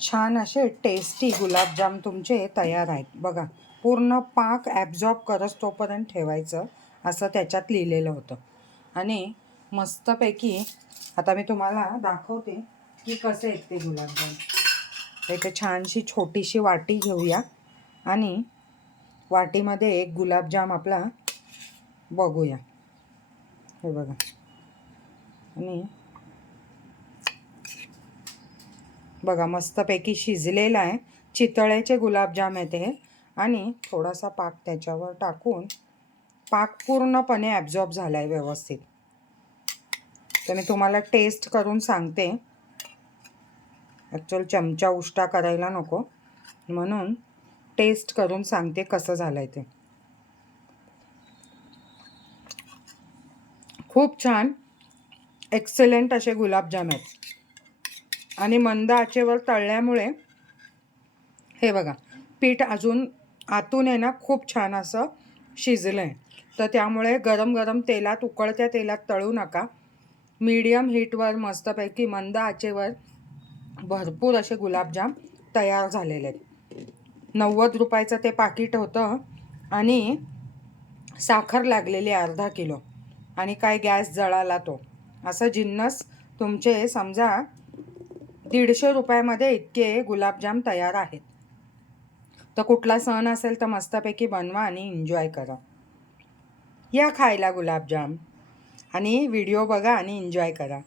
छान असे टेस्टी गुलाबजाम तुमचे तयार आहेत. बघा पूर्ण पाक ॲब्झॉर्ब करत तोपर्यंत ठेवायचं असं त्याच्यात लिहिलेलं होतं. आणि मस्तपैकी आता मी तुम्हाला दाखवते की कसे आहेत ते गुलाबजाम. एक छानशी छोटीशी वाटी घेऊया. आणि वाटीमध्ये एक गुलाबजाम आपला बघूया. हे बघा. आणि बघा मस्तपैकी शिजलेला आहे. चितळ्याचे गुलाबजाम आहेत हे आणि थोडासा पाक त्याच्यावर टाकून पाक पूर्णपणे ॲब्झॉर्ब झाला आहे व्यवस्थित. तर मी तुम्हाला टेस्ट करून सांगते. ॲक्च्युअल चमचा उष्टा करायला नको. म्हणून टेस्ट करून सांगते कसं झालं आहे ते. खूप छान. एक्सलेंट असे गुलाबजाम आहेत. आणि मंद आचेवर तळल्यामुळे हे बघा पीठ अजून आतून आहे ना खूप छान असं शिजलं आहे तर त्यामुळे गरम गरम तेलात उकळत्या तेलात तळू नका. मीडियम हीटवर मस्तपैकी मंद आचेवर भरपूर असे गुलाबजाम तयार झालेले आहेत. नव्वद रुपयाचं ते पाकिट होतं आणि साखर लागलेली अर्धा किलो. आणि काय गॅस जळाला तो. असं जिन्नस तुमचे समजा दीडशे रुपयामध्ये इतके गुलाबजाम तयार आहेत. तर कुठला सण असेल तर मस्तपैकी बनवा आणि एन्जॉय करा. या खायला गुलाबजाम. आणि व्हिडिओ बघा आणि एन्जॉय करा.